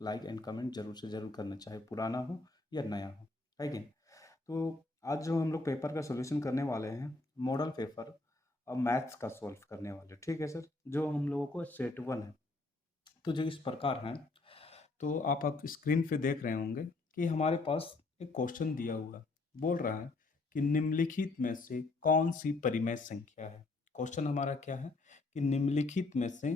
Like and comment जरूर से जरूर करना, चाहे पुराना हो या नया हो, है कि नहीं। तो आज जो हम लोग पेपर का सोल्यूशन करने वाले हैं, मॉडल पेपर और मैथ्स का सॉल्व करने वाले, ठीक है सर। जो हम लोगों को सेट 1 है, तो जो इस प्रकार है, तो आप स्क्रीन पे देख रहे होंगे कि हमारे पास एक क्वेश्चन दिया हुआ है। बोल रहा है कि निम्नलिखित में से कौन सी परिमेय संख्या है। क्वेश्चन हमारा क्या है कि निम्नलिखित में से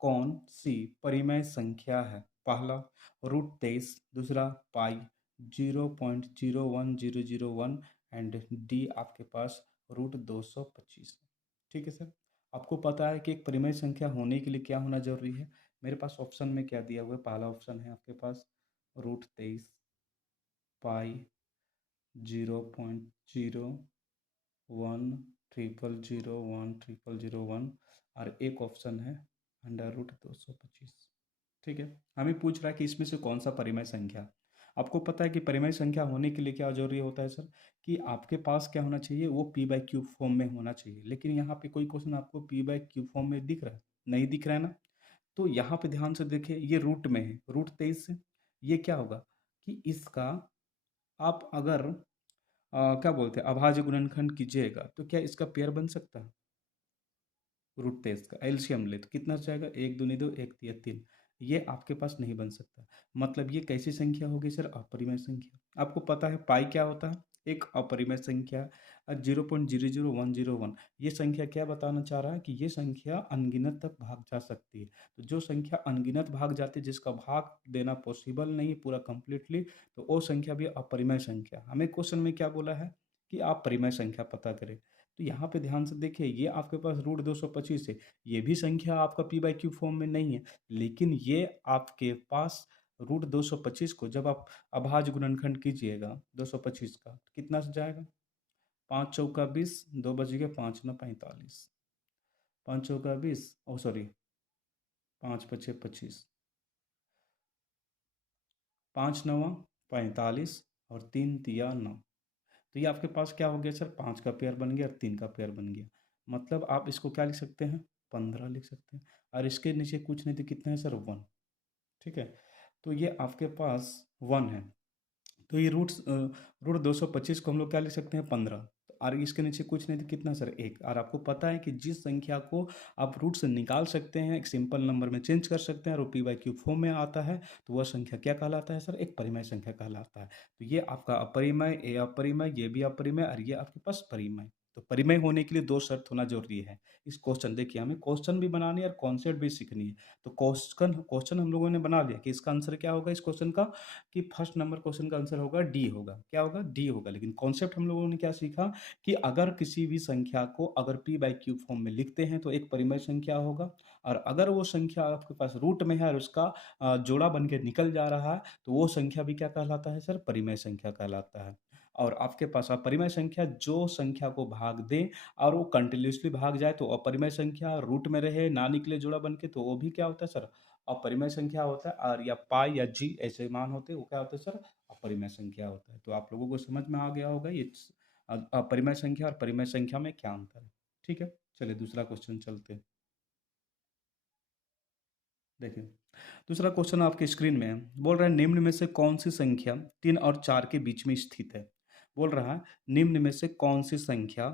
कौन सी परिमेय संख्या है। पहला √23, दूसरा पाई 0.01001 एंड डी आपके पास √225। ठीक है सर। आपको पता है कि एक परिमेय संख्या होने के लिए क्या होना जरूरी है। मेरे पास ऑप्शन में क्या दिया हुआ है, पहला ऑप्शन है आपके पास √23, पाई 0.01001 और एक ऑप्शन है √225। ठीक है। हमें पूछ रहा है कि इसमें से कौन सा परिमेय संख्या। आपको पता है कि परिमेय संख्या होने के लिए क्या जरूरी होता है सर, कि आपके पास क्या होना चाहिए, वो p/q फॉर्म में होना चाहिए। लेकिन यहाँ पे कोई क्वेश्चन आपको p/q फॉर्म में दिख रहा है, नहीं दिख रहा है ना। तो यहाँ पे ध्यान से देखिए, ये रूट में है, √23 से ये क्या होगा कि इसका आप अगर क्या बोलते हैं अभाज्य गुणनखंड कीजिएगा तो क्या इसका पेयर बन सकता है। √23 का एलसीएम ले तो कितना जाएगा, 1 दूनी 2, 1 तिया 3। ये आपके पास नहीं बन सकता। मतलब ये कैसी संख्या होगी सर, अपरिमेय संख्या। आपको पता है पाई क्या होता है, एक अपरिमेय संख्या। 0.00101 ये संख्या क्या बताना चाह रहा है कि ये संख्या अनगिनत तक भाग जा सकती है। तो जो संख्या अनगिनत भाग जाती है, जिसका भाग देना पॉसिबल नहीं पूरा कंप्लीटली, तो वो संख्या भी अपरिमेय संख्या। हमें क्वेश्चन में क्या बोला है कि आप परिमेय संख्या पता करें। तो यहाँ पे ध्यान से देखिए, ये आपके पास √225 है। ये भी संख्या आपका p/q फॉर्म में नहीं है, लेकिन ये आपके पास √225 को जब आप अभाज्य गुणनखंड कीजिएगा 225 का, तो कितना से जाएगा, 5 चौका 20, 2 बज गया, 5 9 45, 5 चौका 20, ओ सॉरी 5 पचे 25, 5 नवा 45 और 3 तिया 9। तो ये आपके पास क्या हो गया सर, 5 का पेयर बन गया और 3 का पेयर बन गया। मतलब आप इसको क्या लिख सकते हैं, 15 लिख सकते हैं। और इसके नीचे कुछ नहीं तो कितना है सर, 1। ठीक है। तो ये आपके पास 1 है। तो ये √225 को हम लोग क्या लिख सकते हैं, 15। और इसके नीचे कुछ नहीं तो कितना सर, 1। और आपको पता है कि जिस संख्या को आप रूट से निकाल सकते हैं, एक सिंपल नंबर में चेंज कर सकते हैं और p/q फॉर्म में आता है, तो वह संख्या क्या कहलाता है सर, एक परिमेय संख्या कहलाता है। तो ये आपका अपरिमेय, ये अपरिमेय, ये भी अपरिमेय और ये आपके पास परिमेय। तो परिमेय होने के लिए 2 शर्त होना जरूरी है। इस क्वेश्चन देखिए, हमें क्वेश्चन भी बनानी है और कॉन्सेप्ट भी सीखनी है। तो क्वेश्चन हम लोगों ने बना लिया कि इसका आंसर क्या होगा इस क्वेश्चन का, कि फर्स्ट नंबर क्वेश्चन का आंसर होगा डी होगा। क्या होगा, डी होगा। लेकिन कॉन्सेप्ट हम लोगों ने क्या सीखा कि अगर किसी भी संख्या को अगर p/q फॉर्म में लिखते हैं तो एक परिमेय संख्या होगा, और अगर वो संख्या आपके पास रूट में है और उसका जोड़ा बन के निकल जा रहा है, तो वो संख्या भी क्या कहलाता है सर, परिमेय संख्या कहलाता है। और आपके पास अपरिमेय संख्या जो संख्या को भाग दे और वो कंटिन्यूसली भाग जाए तो अपरिमेय संख्या, रूट में रहे ना निकले जोड़ा बन के, तो वो भी क्या होता है सर, अपरिमेय संख्या होता है। और या पाई या जी ऐसे मान होते हैं, वो क्या होता है सर, अपरिमेय संख्या होता है। तो आप लोगों को समझ में आ गया होगा ये अपरिमेय संख्या और परिमेय संख्या में क्या अंतर है। ठीक है, चलिए दूसरा क्वेश्चन चलते हैं। देखिए, दूसरा क्वेश्चन आपके स्क्रीन में है। बोल रहा है निम्न में से कौन सी संख्या 3 और 4 के बीच में स्थित है। बोल रहा है निम्न में से कौन सी संख्या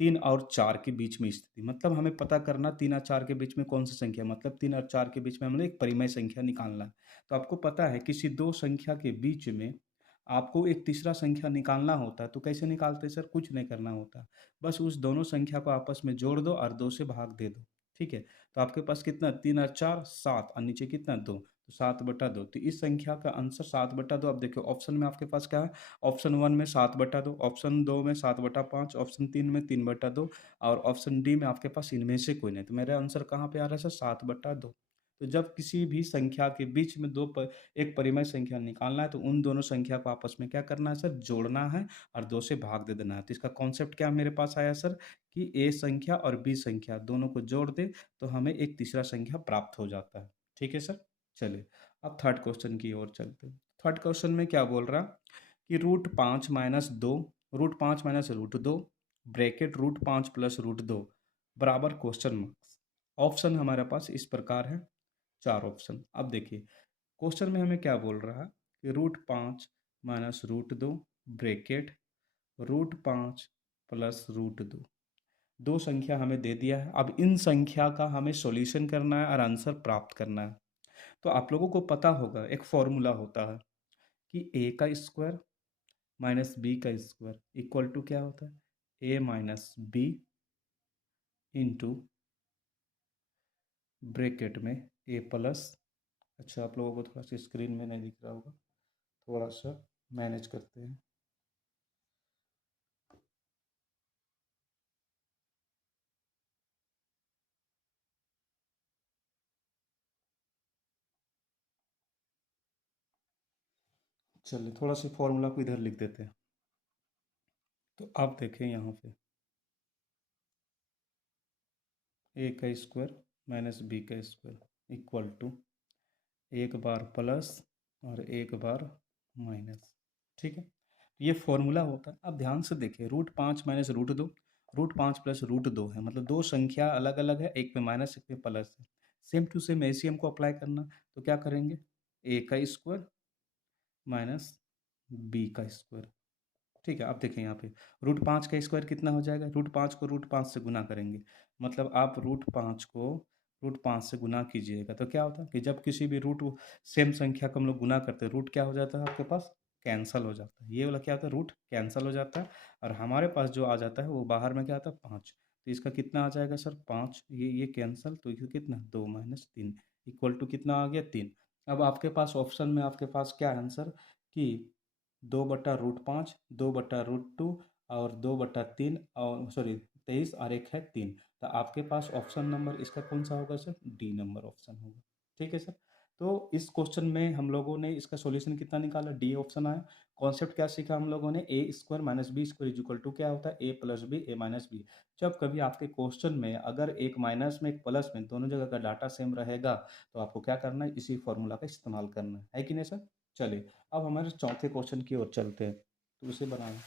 3 और 4 के बीच में स्थित है। मतलब हमें पता करना 3 और 4 के बीच में कौन सी संख्या, मतलब 3 और 4 के बीच में हमने एक परिमेय संख्या निकालना है। तो आपको पता है किसी दो संख्या के बीच में आपको एक तीसरा संख्या निकालना होता है। तो कैसे निकालते हैं सर, कुछ नहीं करना होता, बस उस दोनों संख्या को आपस में जोड़ दो और 2 से भाग दे दो। ठीक है। तो आपके पास कितना, 3 और 4 7 और नीचे कितना 2, तो 7/2। तो इस संख्या का आंसर 7/2। अब देखिए ऑप्शन में आपके पास क्या है, ऑप्शन 1 में 7/2, ऑप्शन 2 में 7/5, ऑप्शन 3 में 3/2 और ऑप्शन डी में आपके पास इनमें से कोई नहीं। तो मेरा आंसर कहाँ पे आ रहा है सर, 7/2। तो जब किसी भी संख्या के बीच में एक परिमेय संख्या निकालना है तो उन दोनों संख्या को आपस में क्या करना है सर, जोड़ना है और 2 से भाग दे देना है। तो इसका कॉन्सेप्ट क्या मेरे पास आया सर, कि ए संख्या और बी संख्या दोनों को जोड़ दे तो हमें एक तीसरा संख्या प्राप्त हो जाता है। ठीक है सर। चलिए अब थर्ड क्वेश्चन की ओर चलते हैं। थर्ड क्वेश्चन में क्या बोल रहा कि √5 - 2, √5 - √2 ब्रैकेट √5 + √2 बराबर क्वेश्चन मार्क्स। ऑप्शन हमारे पास इस प्रकार है, 4 ऑप्शन। अब देखिए क्वेश्चन में हमें क्या बोल रहा है कि √5 माइनस √2 ब्रैकेट √5 प्लस √2, दो संख्या हमें दे दिया है। अब इन संख्या का हमें सॉल्यूशन करना है और आंसर प्राप्त करना है। तो आप लोगों को पता होगा एक फॉर्मूला होता है कि ए का स्क्वायर माइनस बी का स्क्वायर इक्वल टू क्या होता है, ए माइनस बी इंटू ब्रैकेट में ए प्लस। अच्छा, आप लोगों को थोड़ा सा स्क्रीन में नहीं दिख रहा होगा, थोड़ा सा मैनेज करते हैं। चलिए थोड़ा सा फॉर्मूला को इधर लिख देते हैं। तो आप देखें यहाँ पे ए का स्क्वायर माइनस बी का स्क्वायर इक्वल टू एक बार प्लस और एक बार माइनस। ठीक है, ये फॉर्मूला होता है। अब ध्यान से देखिए, √5 माइनस √2, √5 प्लस √2 है, मतलब दो संख्या अलग अलग है, एक में माइनस एक में प्लस है। सेम टू सेम एलसीएम को अप्लाई करना, तो क्या करेंगे, ए का स्क्वायर माइनस बी का स्क्वायर। ठीक है, आप देखें यहाँ पे √5 का स्क्वायर कितना हो जाएगा, √5 को √5 से गुना करेंगे, मतलब आप √5 को √5 से गुना कीजिएगा तो क्या होता है कि जब किसी भी रूट सेम संख्या को हम लोग गुना करते हैं, रूट क्या हो जाता है आपके पास, कैंसल हो जाता है। ये वाला क्या होता है, रूट कैंसल हो जाता है और हमारे पास जो आ जाता है वो बाहर में क्या आता है, 5। तो इसका कितना आ जाएगा सर, 5, ये कैंसल, तो ये कितना 2 माइनस 3 इक्वल टू कितना आ गया, 3। अब आपके पास ऑप्शन में आपके पास क्या है आंसर कि 2/√5, 2/√2 और 2/3 और सॉरी 23 और एक है 3। तो आपके पास ऑप्शन नंबर इसका कौन सा होगा सर, डी नंबर ऑप्शन होगा। ठीक है सर, तो इस क्वेश्चन में हम लोगों ने इसका सॉल्यूशन कितना निकाला, डी ऑप्शन आया। कॉन्सेप्ट क्या सीखा हम लोगों ने, A square minus B square is equal to क्या होता है, A plus B, A minus B. जब कभी आपके क्वेश्चन में अगर एक माइनस में एक प्लस में दोनों जगह का डाटा सेम रहेगा तो आपको क्या करना है, इसी फॉर्मूला का इस्तेमाल करना है कि नहीं सर। चलिए अब हमारे चौथे क्वेश्चन की ओर चलते हैं, तो उसे बनाएं।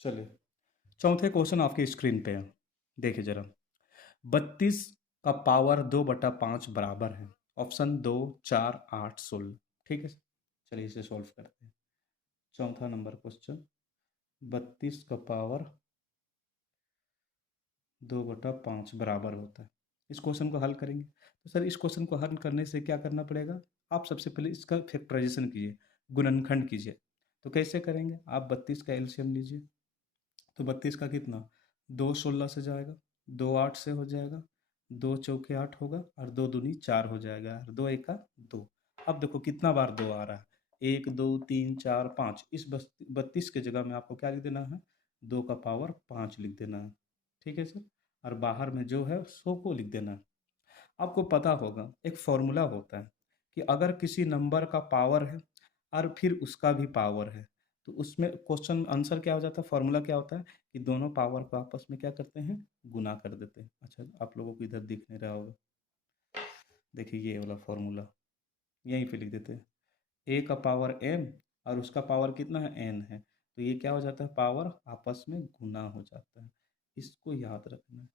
चलिए चौथे क्वेश्चन आपकी स्क्रीन पे है, देखिए जरा। 32 का पावर 2/5 बराबर है, ऑप्शन 2, 4, 8, 16। ठीक है, चलिए इसे सॉल्व करते हैं। चौथा नंबर क्वेश्चन, 32 का पावर 2/5 बराबर होता है, इस क्वेश्चन को हल करेंगे। तो सर इस क्वेश्चन को हल करने से क्या करना पड़ेगा, आप सबसे पहले इसका फैक्टराइजेशन कीजिए, गुणनखंड कीजिए। तो कैसे करेंगे, आप 32 का एलसीएम लीजिए, तो 32 का कितना, 2 16 से जाएगा, 2 8 से हो जाएगा, 2 चौके 8 होगा और 2 दूनी 4 हो जाएगा और 2 एका 2। अब देखो कितना बार 2 आ रहा है, 1 2 3 4 5, इस 32 के जगह में आपको क्या लिख देना है, 2 का पावर 5 लिख देना है। ठीक है सर, और बाहर में जो है 100 को लिख देना है। आपको पता होगा एक फॉर्मूला होता है कि अगर किसी नंबर का पावर है और फिर उसका भी पावर है, तो उसमें क्वेश्चन आंसर क्या हो जाता है, फॉर्मूला क्या होता है कि दोनों पावर को आपस में क्या करते हैं, गुना कर देते हैं। अच्छा, आप लोगों को इधर दिख नहीं रहा होगा, देखिए ये वाला फॉर्मूला यहीं पे लिख देते हैं, ए का पावर m और उसका पावर कितना है, n है, तो ये क्या हो जाता है, पावर आपस में गुना हो जाता है। इसको याद रखना है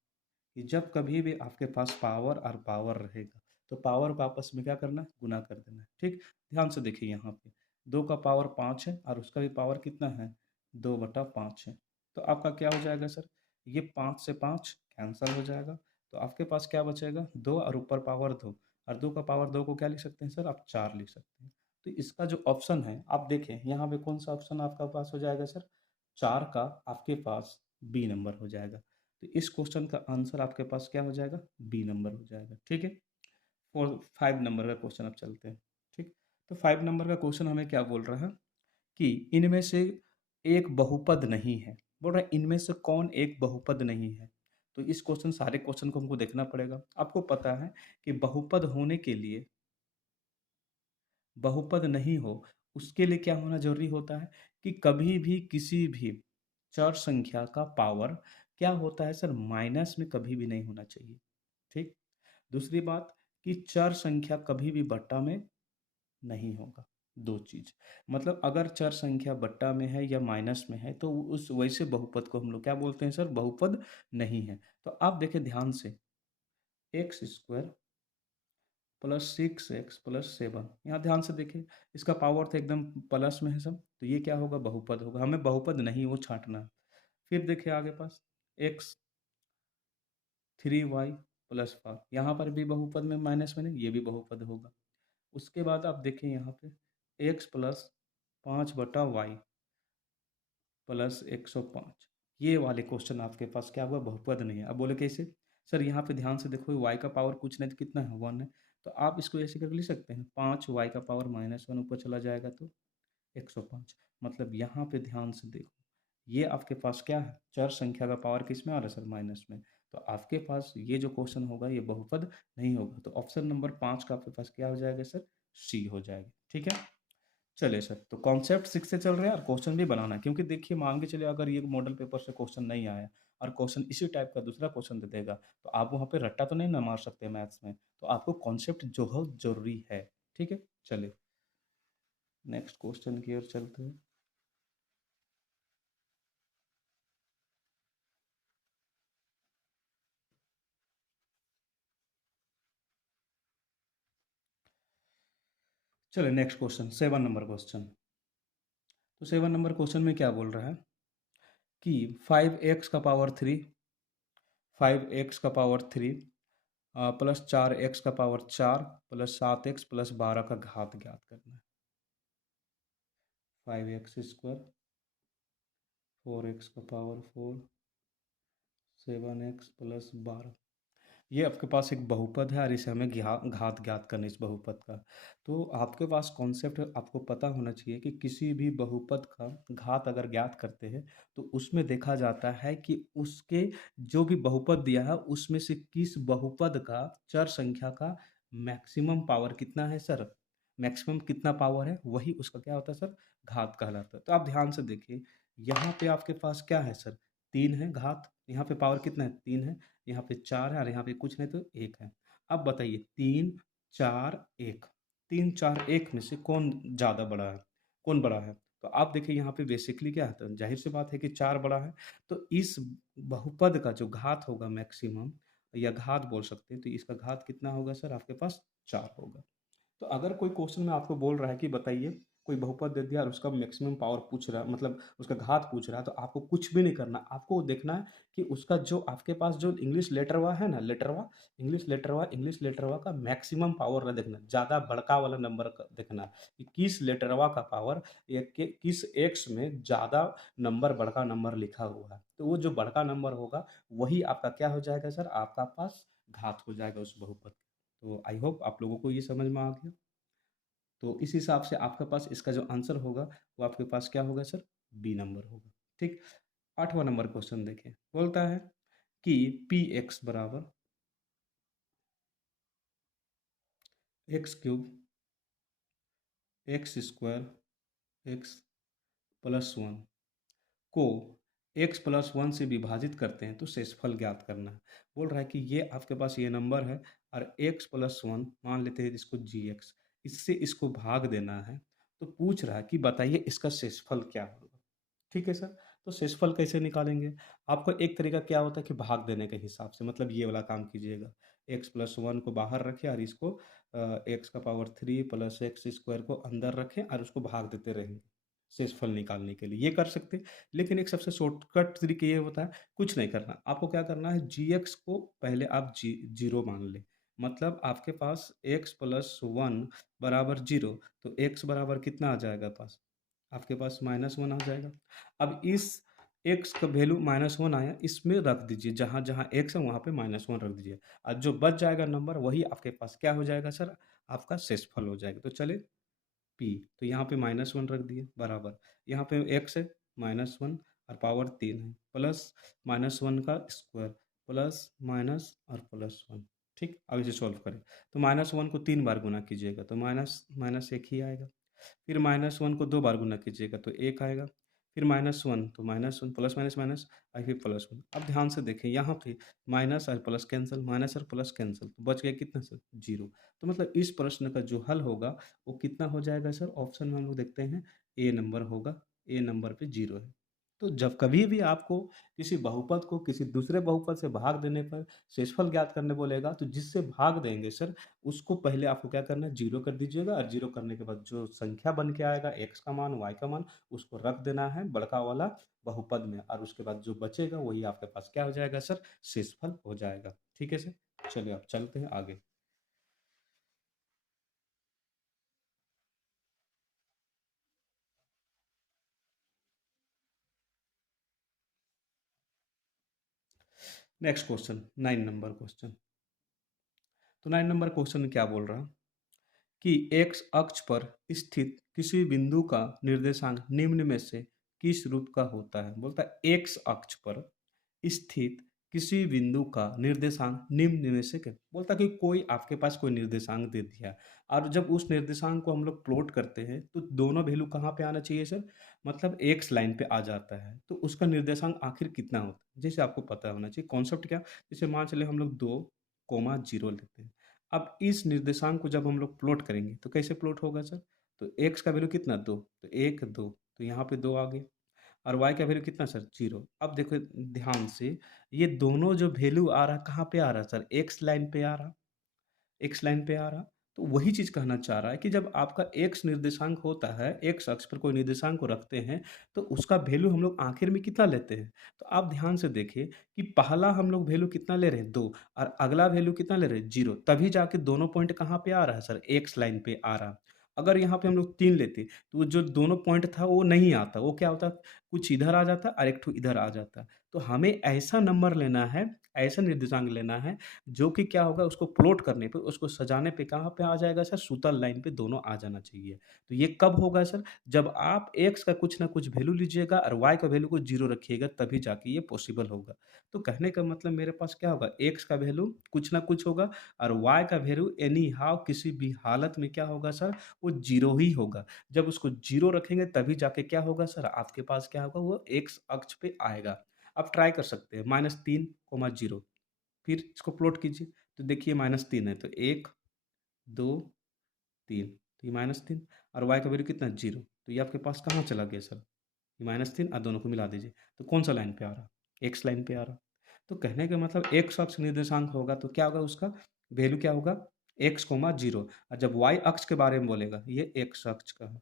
कि जब कभी भी आपके पास पावर और पावर रहेगा तो पावर को आपस में क्या करना है, गुना कर देना है। ठीक, ध्यान से देखिए यहाँ पे 2 का पावर 5 है और उसका भी पावर कितना है, 2/5 है। तो आपका क्या हो जाएगा सर, ये 5 से 5 कैंसल हो जाएगा, तो आपके पास क्या बचेगा, 2 और ऊपर पावर 2, और 2 का पावर 2 को क्या लिख सकते हैं सर, आप 4 लिख सकते हैं। तो इसका जो ऑप्शन है आप देखें यहाँ पे कौन सा ऑप्शन आपका पास हो जाएगा सर, 4 का आपके पास बी नंबर हो जाएगा। तो इस क्वेश्चन का आंसर आपके पास क्या हो जाएगा, बी नंबर हो जाएगा। ठीक है, 5 नंबर का क्वेश्चन अब चलते हैं। ठीक, तो 5 नंबर का क्वेश्चन हमें क्या बोल रहा है कि इनमें से एक बहुपद नहीं है, बोल रहा है इनमें से कौन एक बहुपद नहीं है। तो इस क्वेश्चन सारे क्वेश्चन को हमको देखना पड़ेगा। आपको पता है कि बहुपद होने के लिए, बहुपद नहीं हो उसके लिए क्या होना जरूरी होता है कि कभी भी किसी भी चर संख्या का पावर क्या होता है सर, माइनस में कभी भी नहीं होना चाहिए। ठीक। दूसरी बात कि चर संख्या कभी भी बट्टा में नहीं होगा। दो चीज़, मतलब अगर चर संख्या बट्टा में है या माइनस में है तो उस वैसे बहुपद को हम लोग क्या बोलते हैं सर? बहुपद नहीं है। तो आप देखें ध्यान से, x square plus 6x plus 7, यहाँ ध्यान से देखें, इसका पावर तो एकदम प्लस में है सब, तो ये क्या होगा? बहुपद होगा। हमें बहुपद नहीं वो छांटना है। फिर देखिए आगे पास, एक्स 3y प्लस 5, यहाँ पर भी बहुपद में माइनस में नहीं, ये भी बहुपद होगा। उसके बाद आप देखें यहाँ पे एक्स प्लस 5/y प्लस 105, ये वाले क्वेश्चन आपके पास क्या हुआ? बहुपद नहीं है। अब बोले कैसे? सर यहाँ पे ध्यान से देखो, y का पावर कुछ नहीं तो कितना है? 1 है। तो आप इसको ऐसे करके लिख सकते हैं, 5y का पावर -1 ऊपर चला जाएगा तो 105। मतलब यहाँ पे ध्यान से देखो, ये आपके पास क्या है? चर संख्या का पावर किस में आ रहा है सर? माइनस में। तो आपके पास ये जो क्वेश्चन होगा ये बहुपद नहीं होगा। तो ऑप्शन नंबर 5 का आपके पास क्या हो जाएगा सर? सी हो जाएगा। ठीक है। चलिए सर, तो कॉन्सेप्ट 6 से चल रहे हैं और क्वेश्चन भी बनाना है, क्योंकि देखिए मान के चलिए अगर ये मॉडल पेपर से क्वेश्चन नहीं आया और क्वेश्चन इसी टाइप का दूसरा क्वेश्चन दे देगा, तो आप वहाँ पे रट्टा तो नहीं ना मार सकते मैथ्स में। तो आपको कॉन्सेप्ट जो है जरूरी है। ठीक है। चलिए नेक्स्ट क्वेश्चन की ओर चलते हैं। चलिए नेक्स्ट क्वेश्चन, 7 नंबर क्वेश्चन। तो 7 नंबर क्वेश्चन में क्या बोल रहा है कि 5x का पावर 3, 5x का पावर 3 प्लस 4x का पावर 4 प्लस 7x प्लस 12 का घात ज्ञात करना है। 5x स्क्वायर, 4x का पावर 4, 7x प्लस 12, ये आपके पास एक बहुपद है और इसे हमें घात ज्ञात करना है इस बहुपद का। तो आपके पास कॉन्सेप्ट आपको पता होना चाहिए कि किसी भी बहुपद का घात अगर ज्ञात करते हैं तो उसमें देखा जाता है कि उसके जो भी बहुपद दिया है उसमें से किस बहुपद का चर संख्या का मैक्सिमम पावर कितना है सर? मैक्सिमम कितना पावर है वही उसका क्या होता है सर? घात कहलाता है। तो आप ध्यान से देखिए, यहाँ पे आपके पास क्या है सर? 3 है घात, यहाँ पे पावर कितना है? 3 है, यहाँ पे 4 है और यहाँ पे कुछ नहीं तो 1 है। अब बताइए 3, 4, 1, 3, 4, 1 में से कौन ज़्यादा बड़ा है? कौन बड़ा है? तो आप देखिए यहाँ पे बेसिकली क्या है, तो ज़ाहिर-सी बात है कि 4 बड़ा है। तो इस बहुपद का जो घात होगा मैक्सिमम या घात बोल सकते हैं, तो इसका घात कितना होगा सर? आपके पास 4 होगा। तो अगर कोई क्वेश्चन में आपको बोल रहा है कि बताइए, कोई बहुपद दे दिया और उसका मैक्सिमम पावर पूछ रहा है, मतलब उसका घात पूछ रहा है, तो आपको कुछ भी नहीं करना। आपको देखना है कि उसका जो आपके पास जो इंग्लिश लेटरवा है ना, लेटरवा, इंग्लिश लेटरवा का मैक्सिमम पावर ना देखना, ज़्यादा बड़का वाला नंबर देखना है कि किस लेटरवा का पावर या किस एक्स में ज़्यादा नंबर, बड़का नंबर लिखा हुआ है। तो वो जो बड़का नंबर होगा वही आपका क्या हो जाएगा सर? आपका पास घात हो जाएगा उस बहुपद। तो आई होप आप लोगों को ये समझ में आ गया। तो इस हिसाब से आपके पास इसका जो आंसर होगा वो आपके पास क्या होगा सर? बी नंबर होगा। ठीक। 8वां नंबर क्वेश्चन देखें, बोलता है कि पी एक्स बराबर x cube x square x plus 1 को x प्लस 1 से विभाजित करते हैं तो शेषफल ज्ञात करना है। बोल रहा है कि ये आपके पास ये नंबर है और x प्लस 1 मान लेते हैं इसको gx, इससे इसको भाग देना है। तो पूछ रहा है कि बताइए इसका शेषफल क्या होगा? ठीक है सर। तो शेषफल कैसे निकालेंगे? आपको एक तरीका क्या होता है कि भाग देने के हिसाब से, मतलब ये वाला काम कीजिएगा, x प्लस 1 को बाहर रखें और इसको x का पावर 3 प्लस एक्स स्क्वायर को अंदर रखें और उसको भाग देते रहेंगे शेषफल निकालने के लिए, ये कर सकते हैं। लेकिन एक सबसे शॉर्टकट तरीके ये होता है, कुछ नहीं करना, आपको क्या करना है, gx को पहले आप जीरो मान लें। मतलब आपके पास x प्लस 1 बराबर जीरो, तो x बराबर कितना आ जाएगा पास? आपके पास -1 आ जाएगा। अब इस x का वैल्यू -1 आया, इसमें रख दीजिए, जहाँ जहाँ x है वहाँ पे -1 रख दीजिए और जो बच जाएगा नंबर वही आपके पास क्या हो जाएगा सर? आपका शेषफल हो जाएगा। तो चले p, तो यहाँ पे -1 रख दिए बराबर, यहाँ पे x है -1 और पावर 3 है, प्लस -1 का स्क्वायर प्लस माइनस और प्लस 1। ठीक। अब इसे सॉल्व करें तो -1 को 3 बार गुना कीजिएगा तो माइनस माइनस 1 ही आएगा। फिर -1 को 2 बार गुना कीजिएगा तो 1 आएगा। फिर -1 तो -1 प्लस माइनस माइनस और फिर +1। अब ध्यान से देखें यहाँ पे माइनस और प्लस कैंसल, माइनस और प्लस कैंसल, तो बच गया कितना सर? 0। तो मतलब इस प्रश्न का जो हल होगा वो कितना हो जाएगा सर? ऑप्शन में हम लोग देखते हैं ए नंबर होगा, ए नंबर पे 0 है। तो जब कभी भी आपको किसी बहुपद को किसी दूसरे बहुपद से भाग देने पर शेषफल ज्ञात करने बोलेगा, तो जिससे भाग देंगे सर, उसको पहले आपको क्या करना है? 0 कर दीजिएगा और 0 करने के बाद जो संख्या बन के आएगा x का मान, y का मान, उसको रख देना है बड़का वाला बहुपद में और उसके बाद जो बचेगा वही आपके पास क्या हो जाएगा सर? शेषफल हो जाएगा। ठीक है सर? चलिए अब चलते हैं आगे। Next question 9 number question. तो 9 नंबर क्वेश्चन में क्या बोल रहा है कि एक्स अक्ष पर स्थित किसी बिंदु का निर्देशांक निम्न में से किस रूप का होता है? बोलता है एक्स अक्ष पर स्थित किसी बिंदु का निर्देशांक निम्न में से क्या? बोलता है कि कोई आपके पास कोई निर्देशांक दे दिया और जब उस निर्देशांक को हम लोग प्लॉट करते हैं तो दोनों वैल्यू कहाँ पे आना चाहिए सर? मतलब एक्स लाइन पे आ जाता है। तो उसका निर्देशांक आखिर कितना होता है? जैसे आपको पता होना चाहिए कॉन्सेप्ट क्या? जैसे मान चले हम लोग 2, 0 लेते हैं। अब इस निर्देशांक को जब हम लोग प्लॉट करेंगे तो कैसे प्लॉट होगा सर? तो एक्स का वैल्यू कितना? 2, तो 1, 2 तो यहाँ पे 2 आ गया और y का वैल्यू कितना सर? 0। अब देखो ध्यान से, ये दोनों जो वैल्यू आ रहा है कहाँ पे आ रहा है सर? एक्स लाइन पे आ रहा, एक्स लाइन पे आ रहा। तो वही चीज़ कहना चाह रहा है कि जब आपका एक्स निर्देशांक होता है, एक्स अक्ष पर कोई निर्देशांक को रखते हैं, तो उसका वैल्यू हम लोग आखिर में कितना लेते हैं? तो आप ध्यान से देखिए कि पहला हम लोग वैल्यू कितना ले रहे हैं? 2 और अगला वैल्यू कितना ले रहे हैं? 0 तभी जाके दोनों पॉइंट कहाँ पे आ रहा है सर? एक्स लाइन पे आ रहा। अगर यहाँ पे हम लोग 3 लेते, तो वो जो दोनों पॉइंट था वो नहीं आता, वो क्या होता? कुछ इधर आ जाता और एक ठो इधर आ जाता। तो हमें ऐसा नंबर लेना है, ऐसा निर्देशांक लेना है जो कि क्या होगा उसको प्लॉट करने पे, उसको सजाने पे कहाँ पे आ जाएगा सर? सूतल लाइन पे दोनों आ जाना चाहिए। तो ये कब होगा सर? जब आप एक्स का कुछ ना कुछ वैल्यू लीजिएगा और वाई का वैल्यू को 0 रखिएगा तभी जाके ये पॉसिबल होगा। तो कहने का मतलब मेरे पास क्या होगा? एक्स का वैल्यू कुछ ना कुछ होगा और वाई का वैल्यू एनी हाउ किसी भी हालत में क्या होगा सर? वो 0 ही होगा। जब उसको 0 रखेंगे तभी जाके क्या होगा सर? आपके पास क्या होगा? वो एक्स अक्ष पे आएगा। आप ट्राई कर सकते हैं -3, 0 फिर इसको प्लॉट कीजिए, तो देखिए -3 है, तो 1, 2, 3 तो ये -3 और y का वैल्यू कितना है? 0 तो ये आपके पास कहाँ चला गया सर? ये -3 और दोनों को मिला दीजिए, तो कौन-सा लाइन पे आ रहा? एक्स लाइन पे आ रहा। तो कहने का मतलब एक्स अक्ष निर्देशांक होगा तो क्या होगा उसका वैल्यू क्या होगा? x, 0 और जब y अक्ष के बारे में बोलेगा, ये x अक्ष का है।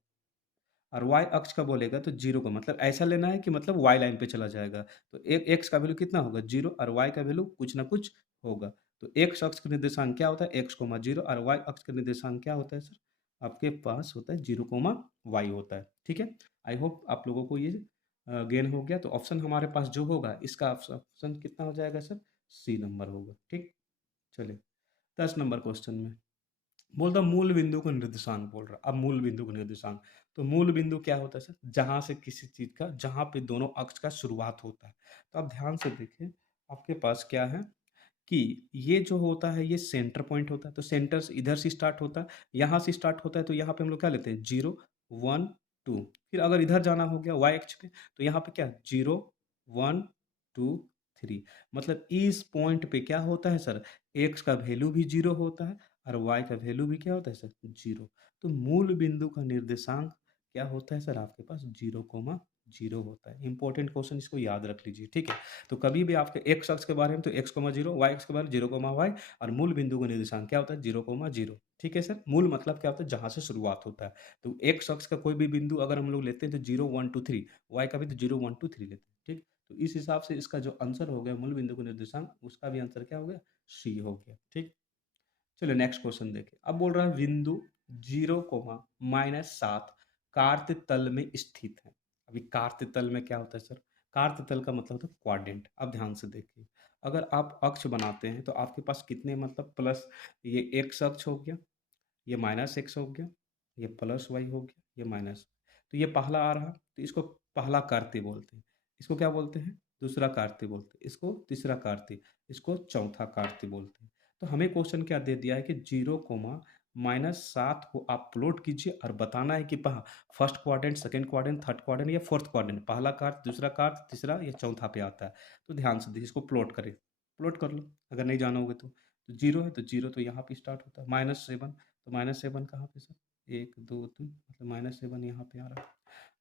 और y अक्ष का बोलेगा तो 0 का मतलब ऐसा लेना है कि मतलब y लाइन पे चला जाएगा। तो ए x का वैल्यू कितना होगा? 0 और y का वैल्यू कुछ ना कुछ होगा। तो x अक्ष का निर्देशांक क्या होता है? x, 0 और y अक्ष का निर्देशांक क्या होता है सर? आपके पास होता है 0, y होता है। ठीक है? आई होप आप लोगों को ये गेन हो गया। तो ऑप्शन हमारे पास जो होगा इसका ऑप्शन कितना हो जाएगा सर? सी नंबर होगा। ठीक? चलिए 10 नंबर क्वेश्चन में बोलता मूल बिंदु का निर्देशांक बोल रहा। अब मूल बिंदु का निर्देशांक, तो मूल बिंदु क्या होता है सर? जहाँ से किसी चीज़ का जहाँ पे दोनों अक्ष का शुरुआत होता है। तो आप ध्यान से देखिए, आपके पास क्या है कि ये जो होता है ये सेंटर पॉइंट होता है। तो सेंटर से इधर से स्टार्ट होता है, यहाँ से स्टार्ट होता है तो यहाँ पे हम लोग क्या लेते हैं? 0, 1, 2 फिर अगर इधर जाना हो गया y अक्ष पे तो यहाँ पे क्या 0, 1, 2, 3 मतलब इस पॉइंट पे क्या होता है सर? x का वैल्यू भी 0 होता है और y का वैल्यू भी क्या होता है सर? 0। तो मूल बिंदु का निर्देशांक क्या होता है सर? आपके पास 0, 0 होता है। इंपॉर्टेंट क्वेश्चन इसको याद रख लीजिए, ठीक है? तो कभी भी आपके एक्स अक्ष के बारे में तो x, 0 y अक्ष के बारे में 0, y और मूल बिंदु का निर्देशांक क्या होता है? 0, 0 ठीक है सर? मूल मतलब क्या होता है? जहाँ से शुरुआत होता है। तो एक्स अक्ष का कोई भी बिंदु अगर हम लोग लेते हैं तो 0, 1, 2, 3 y का भी तो 0, 1, 2, 3 लेते हैं, ठीक? तो इस हिसाब से इसका जो आंसर हो गया मूल बिंदु का निर्देशांक उसका भी आंसर क्या हो गया? सी हो गया, ठीक? चलिए नेक्स्ट क्वेश्चन देखिए। अब बोल रहा है बिंदु 0, -7 कार्त तल में स्थित है। अभी कार्त तल में क्या होता है सर? कार्त तल का मतलब होता है क्वाड्रेंट। अब ध्यान से देखिए, अगर आप अक्ष बनाते हैं तो आपके पास कितने मतलब प्लस ये एक्स अक्ष हो गया, ये -x हो गया, ये +y हो गया, ये माइनस। तो ये पहला आ रहा, तो इसको पहला कार्तीय बोलते हैं। इसको क्या बोलते हैं? दूसरा कार्तीय बोलते हैं। इसको तीसरा कार्तीय, इसको चौथा कार्तीय बोलते हैं। तो हमें क्वेश्चन क्या दे दिया है कि 0, -7 को आप प्लॉट कीजिए और बताना है कि first quadrant, second quadrant, third quadrant या फोर्थ क्वाड्रेंट, पहला कार्ड, दूसरा कार्ड, तीसरा या चौथा पे आता है। तो ध्यान से देखिए, इसको प्लॉट करें, प्लॉट कर लो अगर नहीं जाना होगा तो 0 है तो 0 तो यहाँ पे स्टार्ट होता है। -7 तो -7 कहाँ पे सर, 1 2 3 मतलब -7 यहाँ पे आ रहा है।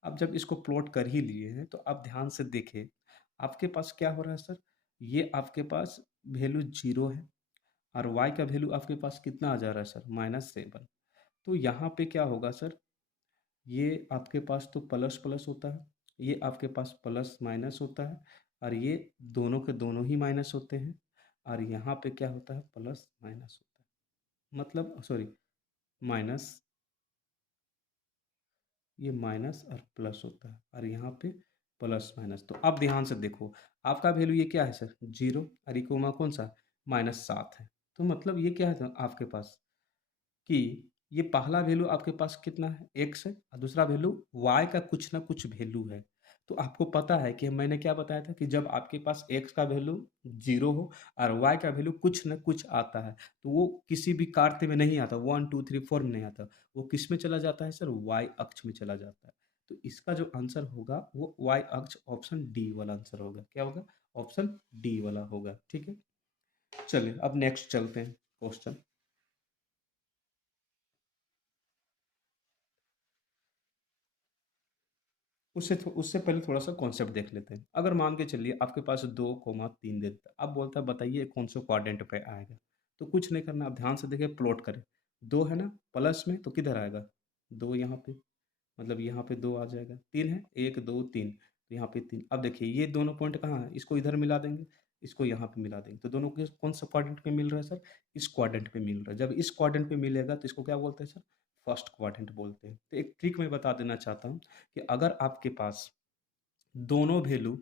अब जब इसको प्लॉट कर ही लिए हैं तो आप ध्यान से देखें, आपके पास क्या हो रहा है सर, ये आपके पास वैल्यू 0 है और y का वैल्यू आपके पास कितना आ जा रहा है सर, -7। तो यहाँ पे क्या होगा सर, ये आपके पास तो प्लस प्लस होता है, ये आपके पास प्लस माइनस होता है और ये दोनों के दोनों ही माइनस होते हैं और यहाँ पे क्या होता है, प्लस माइनस होता है, मतलब सॉरी माइनस, ये माइनस और प्लस होता है और यहाँ पे प्लस माइनस। तो अब ध्यान से देखो, आपका वैल्यू ये क्या है सर, 0 और इकोमा कौन सा, -7 है। तो मतलब ये क्या है सर आपके पास, कि ये पहला वैल्यू आपके पास कितना है, x है और दूसरा वैल्यू y का कुछ ना कुछ वैल्यू है। तो आपको पता है कि मैंने क्या बताया था कि जब आपके पास x का वैल्यू 0 हो और y का वैल्यू कुछ ना कुछ आता है तो वो किसी भी कार्य में नहीं आता, 1 2 3 4 में नहीं आता, वो किस में चला जाता है सर, y अक्ष में चला जाता है। तो इसका जो आंसर होगा वो y अक्ष, ऑप्शन डी वाला आंसर होगा। क्या होगा, ऑप्शन डी वाला होगा। ठीक है, चलिए अब नेक्स्ट चलते हैं क्वेश्चन। उससे पहले थोड़ा-सा कॉन्सेप्ट देख लेते हैं। अगर मान के चलिए आपके पास 2, 3 दे देता है, अब बोलता है बताइए कौन से क्वाड्रेंट पे आएगा? तो कुछ नहीं करना, आप ध्यान से देखिए, प्लॉट करें। 2 है ना, प्लस में तो किधर आएगा? 2 यहाँ पे, मतलब यहाँ पे 2 आ जाएगा। 3 है, 1 2 3 तो यहाँ पे 3। अब देखिए ये दोनों पॉइंट कहाँ हैं? इसको इधर मिला देंगे, इसको यहाँ पे मिला देंगे। तो दोनों के कौन सा क्वाड्रेंट पे मिल रहा है सर? इस क्वाड्रेंट पे मिल रहा है। जब इस क्वाड्रेंट पे मिलेगा तो इसको क्या बोलते हैं सर? फर्स्ट क्वाड्रेंट बोलते हैं। तो एक ट्रिक मैं बता देना चाहता हूँ कि अगर आपके पास दोनों वैल्यू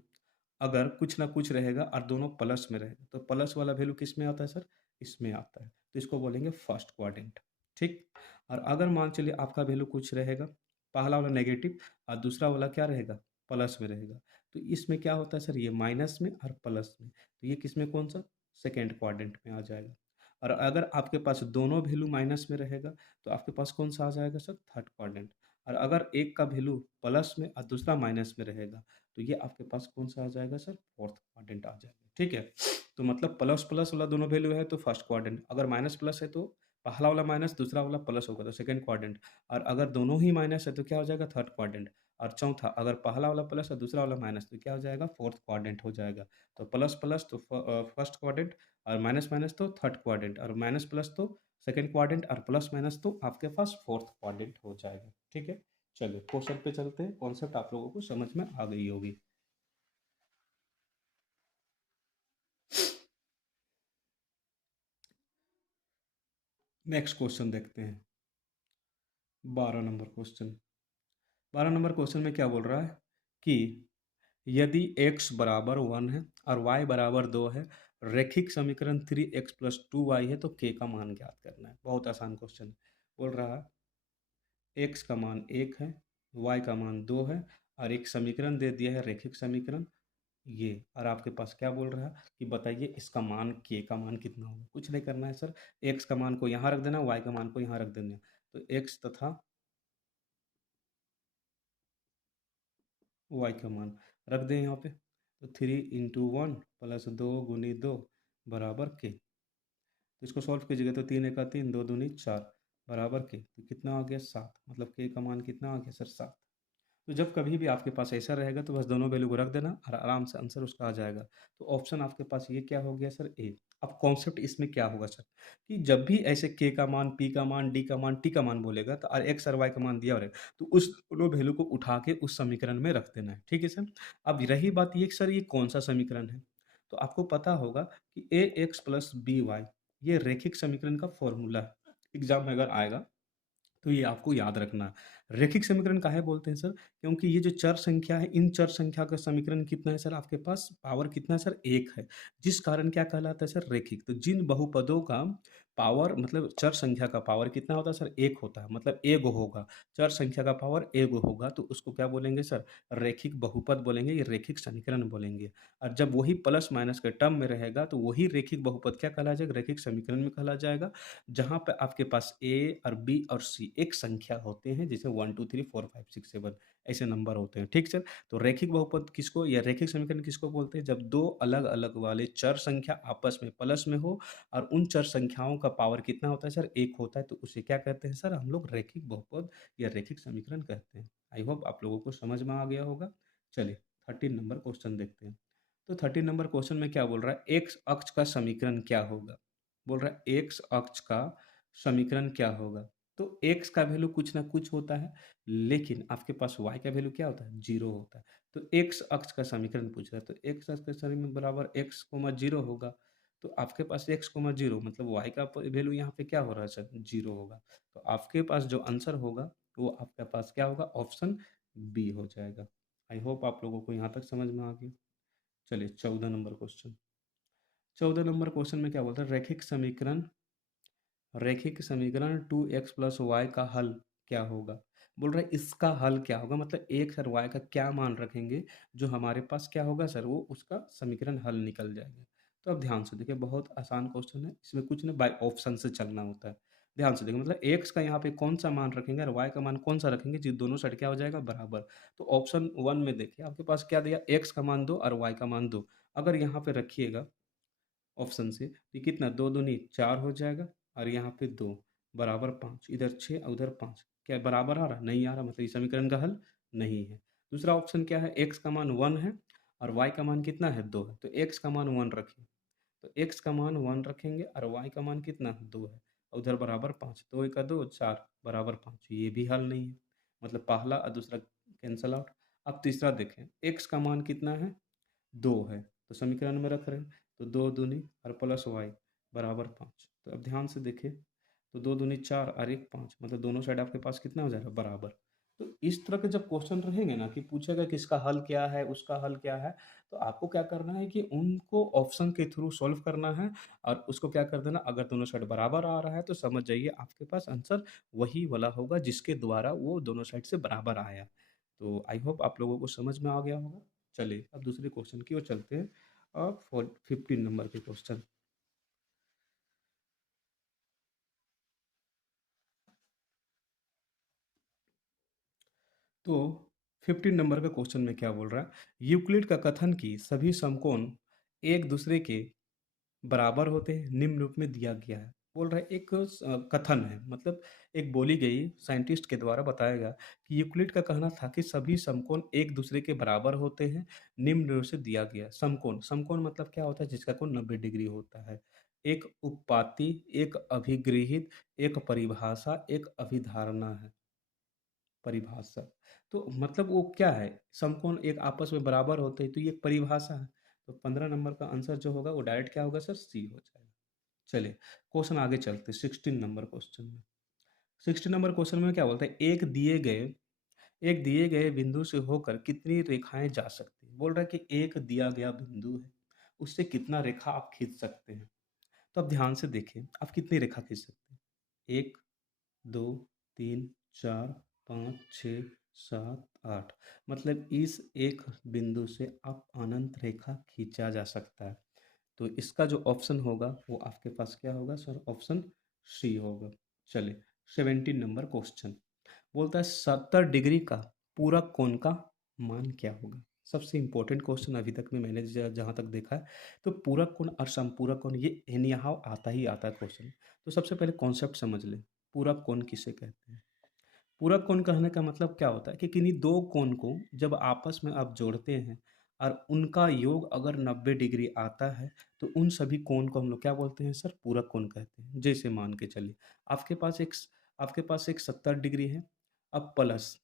अगर कुछ ना कुछ रहेगा और दोनों प्लस में रहेगा तो प्लस वाला वैल्यू किस में आता है सर, इसमें आता है। तो इसको बोलेंगे फर्स्ट क्वाड्रेंट। ठीक, और अगर मान चलिए आपका वैल्यू कुछ रहेगा, पहला वाला नेगेटिव और दूसरा वाला क्या रहेगा, प्लस में रहेगा, तो इसमें क्या होता है सर, ये माइनस में और प्लस में, तो ये किस में, कौन सा, सेकेंड क्वाड्रेंट में आ जाएगा। और अगर आपके पास दोनों वैल्यू माइनस में रहेगा तो आपके पास कौन सा आ जाएगा सर, थर्ड क्वाड्रेंट। और अगर एक का वैल्यू प्लस में और दूसरा माइनस में रहेगा तो ये आपके पास कौन-सा आ जाएगा सर, फोर्थ क्वाड्रेंट आ जाएगा। ठीक है? तो मतलब प्लस, प्लस वाला दोनों वैल्यू है तो फर्स्ट क्वाड्रेंट, अगर माइनस, प्लस है तो पहला वाला माइनस, दूसरा वाला प्लस होगा तो सेकंड क्वाड्रेंट, और अगर दोनों ही माइनस है तो क्या हो जाएगा, थर्ड क्वाड्रेंट। और चौथा, अगर पहला वाला प्लस और दूसरा वाला माइनस तो क्या हो जाएगा, फोर्थ क्वाड्रेंट हो जाएगा। तो प्लस, प्लस तो फर्स्ट क्वाड्रेंट और माइनस, माइनस तो थर्ड क्वाड्रेंट और माइनस, प्लस तो सेकंड क्वाड्रेंट और प्लस, माइनस तो आपके पास फोर्थ क्वाड्रेंट हो जाएगा। ठीक है? चलिए क्वेश्चन पे चलते हैं, कॉन्सेप्ट आप लोगों को समझ में आ गई होगी। नेक्स्ट क्वेश्चन देखते हैं, 12 नंबर क्वेश्चन। 12 नंबर क्वेश्चन में क्या बोल रहा है कि यदि x बराबर 1 है और y बराबर 2 है, रैखिक समीकरण 3x प्लस 2y है, तो k का मान ज्ञात करना है। बहुत आसान क्वेश्चन बोल रहा है, x का मान 1 है, y का मान 2 है और एक समीकरण दे दिया है, रैखिक समीकरण ये, और आपके पास क्या बोल रहा है कि बताइए इसका मान, k का मान कितना होगा। कुछ नहीं करना है सर, x का मान को यहाँ रख देना, y का मान को यहाँ रख देना। तो x तथा y का मान रख दें यहाँ पे, तो 3 × 1 प्लस 2 × 2 बराबर k। तो इसको सॉल्व कीजिएगा तो 3 एका 3, 2 दूनी 4 बराबर के, तो कितना आ गया 7, मतलब के का मान कितना आ गया सर, 7। तो जब कभी भी आपके पास ऐसा रहेगा तो बस दोनों वैल्यू को रख देना और आराम से आंसर उसका आ जाएगा। तो ऑप्शन आपके पास ये क्या हो गया सर, ए। अब कॉन्सेप्ट इसमें क्या होगा सर, कि जब भी ऐसे के का मान, पी का मान, डी का मान, टी का मान बोलेगा तो और एक्स और वाई का मान दिया रहेगा तो उस दोनों वैल्यू को उठा के उस समीकरण में रख देना है। ठीक है सर। अब रही बात ये कि सर ये कौन सा समीकरण है, तो आपको पता होगा कि ए एक्स प्लस बी वाई ये रैखिक समीकरण का फॉर्मूला है। एग्जाम में अगर आएगा तो ये आपको याद रखना है। रैखिक समीकरण काहे बोलते हैं सर? क्योंकि ये जो चर संख्या है, इन चर संख्या का समीकरण कितना है सर आपके पास? पावर कितना है सर? 1 है। जिस कारण क्या कहलाता है सर? रैखिक। तो जिन बहुपदों का पावर मतलब चर संख्या का पावर कितना होता है सर? 1 होता है, मतलब एक होगा। चर संख्या का पावर एक होगा तो उसको क्या बोलेंगे सर? रैखिक बहुपद बोलेंगे, या रैखिक समीकरण बोलेंगे। और जब वही प्लस माइनस के टर्म में रहेगा तो वही रैखिक बहुपद क्या कहला जाएगा? रैखिक समीकरण में कहला जाएगा। जहाँ पे आपके पास ए और बी और सी एक संख्या होते हैं, जैसे 1, 2, 3, 4, 5, 6, 7 ऐसे नंबर होते हैं, ठीक सर? तो रैखिक बहुपद किसको या रैखिक समीकरण किसको बोलते हैं? जब 2 अलग-अलग वाले चर संख्या आपस में प्लस में हो और उन चर संख्याओं का पावर कितना होता है सर? 1 होता है, तो उसे क्या कहते हैं सर? हम लोग रैखिक बहुपद या रैखिक समीकरण कहते हैं। आई होप आप लोगों को समझ में आ गया होगा। चलिए 13 नंबर क्वेश्चन देखते हैं। तो 13 नंबर क्वेश्चन में क्या बोल रहा है? एक्स अक्ष का समीकरण क्या होगा? बोल रहा है एक्स अक्ष का समीकरण क्या होगा? तो एक्स का वैल्यू कुछ ना कुछ होता है, लेकिन आपके पास वाई का वैल्यू क्या होता है? 0 होता है। तो एक्स अक्ष का समीकरण पूछ रहा है, तो एक्स अक्ष का समीकरण बराबर एक्स कोमा 0 होगा। तो आपके पास एक्स कोमा 0 मतलब वाई का वैल्यू यहाँ पे क्या हो रहा है सर? 0 होगा। तो आपके पास जो आंसर होगा वो आपके पास क्या होगा? ऑप्शन बी हो जाएगा। आई होप आप लोगों को यहाँ तक समझ में आ गया। चलिए 14 नंबर क्वेश्चन। 14 नंबर क्वेश्चन में क्या बोलता है? रैखिक समीकरण 2x प्लस वाई का हल क्या होगा? बोल रहा है इसका हल क्या होगा, मतलब एक्स और वाई का क्या मान रखेंगे जो हमारे पास क्या होगा सर? वो उसका समीकरण हल निकल जाएगा। तो अब ध्यान से देखिए, बहुत आसान क्वेश्चन है, इसमें कुछ नहीं, बाय ऑप्शन से चलना होता है। ध्यान से देखिए, मतलब एक्स का यहाँ पे कौन सा मान रखेंगे और वाई का मान कौन सा रखेंगे जो दोनों साइड क्या हो जाएगा? बराबर। तो ऑप्शन वन में देखिए आपके पास क्या दिया? एक्स का मान दो और वाई का मान दो। अगर यहाँ पे रखिएगा ऑप्शन से, तो ये कितना? 2 दूनी 4 हो जाएगा और यहाँ पे 2 बराबर 5, इधर 6 और उधर 5, क्या बराबर आ रहा? नहीं आ रहा, मतलब ये समीकरण का हल नहीं है। दूसरा ऑप्शन क्या है? एक्स का मान 1 है और वाई का मान कितना है? 2 है। तो एक्स का मान 1 रखिए, तो एक्स का मान 1 रखेंगे और वाई का मान कितना? 2 है और उधर बराबर 5, 2 एका 2 4 बराबर 5, ये भी हल नहीं है, मतलब पहला और दूसरा कैंसल आउट। अब तीसरा देखें, एक्स का मान कितना है? 2 है, तो समीकरण में रख रहे हैं, तो 2 दूनी और प्लस वाई बराबर 5। तो अब ध्यान से देखिए, तो 2 दूनी 4 और 1 5, मतलब दोनों साइड आपके पास कितना हो जाएगा? बराबर। तो इस तरह के जब क्वेश्चन रहेंगे ना कि पूछेगा कि इसका हल क्या है, उसका हल क्या है, तो आपको क्या करना है कि उनको ऑप्शन के थ्रू सॉल्व करना है और उसको क्या कर देना, अगर दोनों साइड बराबर आ रहा है तो समझ जाइए आपके पास आंसर वही वाला होगा जिसके द्वारा वो दोनों साइड से बराबर आया। तो आई होप आप लोगों को समझ में आ गया होगा। चलिए अब दूसरे क्वेश्चन की ओर चलते हैं। अब 15 नंबर के क्वेश्चन। तो 15 नंबर का क्वेश्चन में क्या बोल रहा है? यूक्लिड का कथन कि सभी समकोण एक दूसरे के बराबर होते हैं निम्न रूप में दिया गया है। बोल रहा है एक कथन है, मतलब एक बोली गई साइंटिस्ट के द्वारा बताया गया कि यूक्लिड का कहना था कि सभी समकोण एक दूसरे के बराबर होते हैं, निम्न रूप से दिया गया है। समकोण, समकोण मतलब क्या होता है? जिसका कोण 90 डिग्री होता है। एक उपपाती, एक अभिगृहित, एक परिभाषा, एक अभिधारणा है। परिभाषा, तो मतलब वो क्या है? समकोण एक आपस में बराबर होते हैं, तो ये एक परिभाषा है। तो 15 नंबर का आंसर जो होगा वो डायरेक्ट क्या होगा सर? सी हो जाएगा। चलिए क्वेश्चन आगे चलते हैं 16 नंबर क्वेश्चन में। 16 नंबर क्वेश्चन में क्या बोलता है? एक दिए गए बिंदु से होकर कितनी रेखाएं जा सकती है? बोल रहा है कि एक दिया गया बिंदु है, उससे कितना रेखा आप खींच सकते हैं? तो अब ध्यान से देखिए, आप कितनी रेखा खींच सकते हैं? 1, 2, 3, 4, 5, 6, 7, 8, मतलब इस एक बिंदु से आप अनंत रेखा खींचा जा सकता है। तो इसका जो ऑप्शन होगा वो आपके पास क्या होगा सर? ऑप्शन सी होगा। चलिए 17 नंबर क्वेश्चन बोलता है 70 डिग्री का पूरक कोण का मान क्या होगा? सबसे इंपॉर्टेंट क्वेश्चन अभी तक में मैंने जहाँ तक देखा है। तो पूरक कोण और समपूरक कोण ये एनी हाउ आता ही आता है क्वेश्चन। तो सबसे पहले कॉन्सेप्ट समझ लें, पूरक कोण किसे कहते हैं? पूरक कोण कहने का मतलब क्या होता है कि किन्हीं दो कोण को जब आपस में आप जोड़ते हैं और उनका योग अगर 90 डिग्री आता है तो उन सभी कोण को हम लोग क्या बोलते हैं सर? पूरक कोण कहते हैं। जैसे मान के चलिए आपके पास एक आपके पास एक 70 डिग्री है, अब प्लस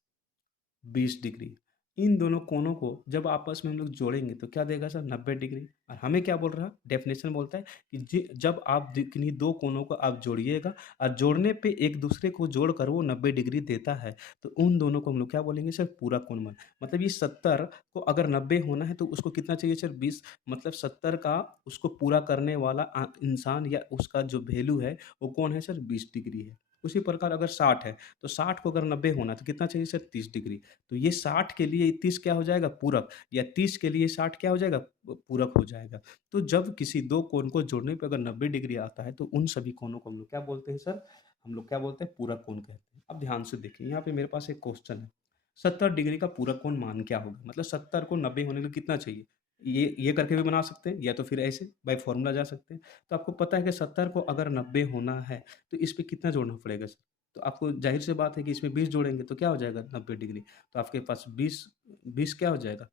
20 डिग्री, इन दोनों कोनों को जब आपस में हम लोग जोड़ेंगे तो क्या देगा सर 90 डिग्री। और हमें क्या बोल रहा है डेफिनेशन बोलता है कि जब आप किन्हीं दो कोनों को आप जोड़िएगा और जोड़ने पे एक दूसरे को जोड़कर वो 90 डिग्री देता है तो उन दोनों को हम लोग क्या बोलेंगे सर पूरा कोण बन। मतलब ये 70 को अगर 90 होना है तो उसको कितना चाहिए सर 20। मतलब 70 का उसको पूरा करने वाला इंसान या उसका जो वैल्यू है वो कौन है सर 20 डिग्री है। उसी प्रकार अगर 60 है तो 60 को अगर 90 होना है तो कितना चाहिए सर 30 डिग्री। तो ये 60 के लिए 30 क्या हो जाएगा पूरक या 30 के लिए 60 क्या हो जाएगा पूरक हो जाएगा। तो जब किसी दो कोण को जोड़ने पे अगर 90 डिग्री आता है तो उन सभी कोणों को हम लोग क्या बोलते हैं सर, हम लोग क्या बोलते हैं पूरक कोण कहते हैं। अब ध्यान से देखिए यहाँ पे मेरे पास एक क्वेश्चन है 70 डिग्री का पूरक कोण मान क्या होगा। मतलब 70 को 90 होने के लिए कितना चाहिए। ये करके भी बना सकते हैं या तो फिर ऐसे बाय फॉर्मूला जा सकते हैं। तो आपको पता है कि 70 को अगर 90 होना है तो इस पे कितना जोड़ना पड़ेगा सर। तो आपको ज़ाहिर-सी बात है कि इसमें 20 जोड़ेंगे तो क्या हो जाएगा 90 डिग्री। तो आपके पास 20 क्या हो जाएगा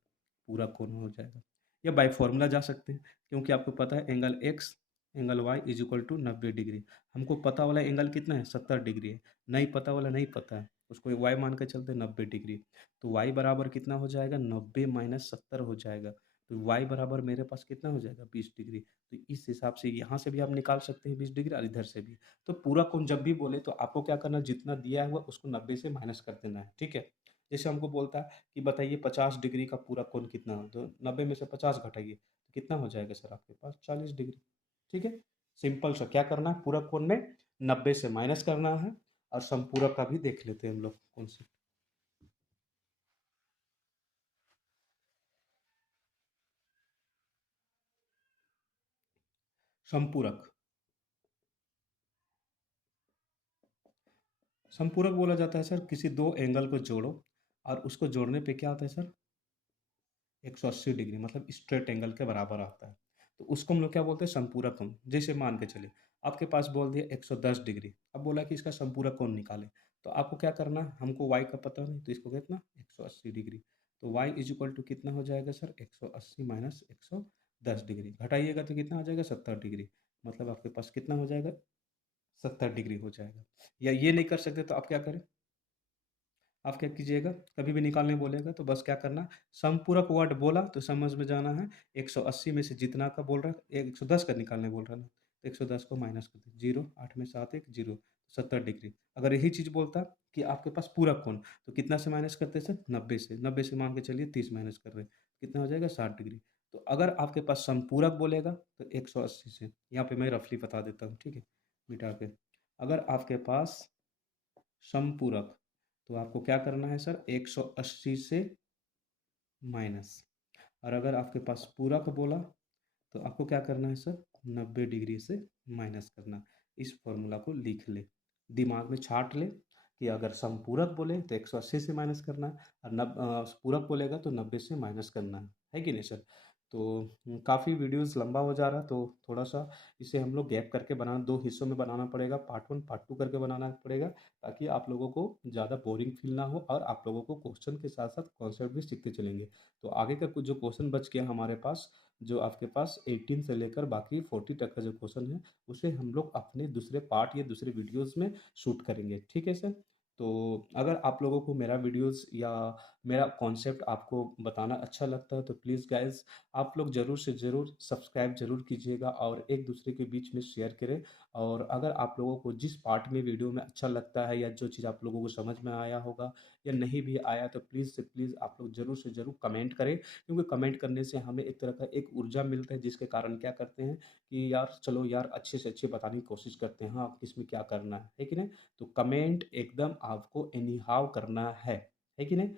पूरा कोण हो जाएगा। या बाय फॉर्मूला जा सकते हैं क्योंकि आपको पता है angle X angle Y is equal to 90 degree. हमको पता वाला एंगल कितना है 70 डिग्री है। नहीं पता वाला नहीं पता है उसको वाई मान के चलते 90 डिग्री। तो वाई बराबर कितना हो जाएगा 90 माइनस 70 हो जाएगा। तो वाई बराबर मेरे पास कितना हो जाएगा 20 डिग्री। तो इस हिसाब से यहाँ से भी आप निकाल सकते हैं 20 डिग्री और इधर से भी। तो पूरा कोण जब भी बोले तो आपको क्या करना है जितना दिया हुआ उसको 90 से माइनस कर देना है, ठीक है। जैसे हमको बोलता है कि बताइए 50 डिग्री का पूरा कोण कितना हो, तो 90 में से 50 घटाइए तो कितना हो जाएगा सर आपके पास 40 डिग्री। ठीक है। सिंपल सा क्या करना है पूरा कोण में 90 से माइनस करना है। और समपूरक का भी देख लेते हैं हम लोग कौन सी। समपूरक समपूरक बोला जाता है सर किसी दो एंगल को जोड़ो और उसको जोड़ने पे क्या होता है सर 180 डिग्री मतलब स्ट्रेट एंगल के बराबर आता है। तो उसको हम लोग क्या बोलते हैं संपूरक कोण। जैसे मान के चलिए आपके पास बोल दिया 110 डिग्री। अब बोला कि इसका संपूरक कोण निकालें। तो आपको क्या करना है हमको y का पता नहीं तो इसको कितना 180 डिग्री। तो y इज इक्वल टू कितना हो जाएगा सर 180 माइनस 110 डिग्री। घटाइएगा तो कितना हो जाएगा 70 डिग्री। मतलब आपके पास कितना हो जाएगा 70 डिग्री हो जाएगा। या ये नहीं कर सकते तो आप क्या करें आप क्या कीजिएगा कभी भी निकालने बोलेगा तो बस क्या करना समपूरक वर्ड बोला तो समझ में जाना है 180 में से जितना का बोल रहा है 110 का निकालने बोल रहा है ना तो 110 को माइनस कर दे जीरो 8 में 7 एक जीरो 70 डिग्री। अगर यही चीज़ बोलता कि आपके पास पूरक कोण तो कितना से माइनस करते सर 90 से मान के चलिए 30 माइनस कर रहे हैं कितना हो जाएगा 60 डिग्री। तो अगर आपके पास समपूरक बोलेगा तो 180 से यहाँ पे मैं रफली बता देता हूँ ठीक है मिटा के। अगर आपके पास समपूरक तो आपको क्या करना है सर 180 से माइनस। और अगर आपके पास पूरक बोला तो आपको क्या करना है सर 90 डिग्री से माइनस करना। इस फॉर्मूला को लिख ले दिमाग में छाट ले कि अगर समपूरक बोले तो 180 से माइनस करना है और पूरक बोलेगा तो 90 से माइनस करना है कि नहीं सर। तो काफ़ी वीडियोस लंबा हो जा रहा तो थोड़ा सा इसे हम लोग गैप करके बनाना दो हिस्सों में बनाना पड़ेगा पार्ट वन पार्ट टू करके बनाना पड़ेगा ताकि आप लोगों को ज़्यादा बोरिंग फील ना हो और आप लोगों को क्वेश्चन के साथ साथ कॉन्सेप्ट भी सीखते चलेंगे। तो आगे का कुछ जो क्वेश्चन बच गया हमारे पास जो आपके पास 18 से लेकर बाकी 40 तक का जो क्वेश्चन है उसे हम लोग अपने दूसरे पार्ट या दूसरे वीडियोस में शूट करेंगे ठीक है सर। तो अगर आप लोगों को मेरा वीडियोस या मेरा कॉन्सेप्ट आपको बताना अच्छा लगता है तो प्लीज़ गाइस आप लोग ज़रूर से ज़रूर सब्सक्राइब ज़रूर कीजिएगा और एक दूसरे के बीच में शेयर करें। और अगर आप लोगों को जिस पार्ट में वीडियो में अच्छा लगता है या जो चीज़ आप लोगों को समझ में आया होगा या नहीं भी आया तो प्लीज़ से प्लीज़ आप लोग ज़रूर से ज़रूर कमेंट करें क्योंकि कमेंट करने से हमें एक तरह का एक ऊर्जा मिलता है जिसके कारण क्या करते हैं कि यार चलो यार अच्छे से अच्छे बताने की कोशिश करते हैं हाँ आप किसमें क्या करना है कि नहीं। तो कमेंट एकदम आपको एनी हाउ करना है कि नहीं।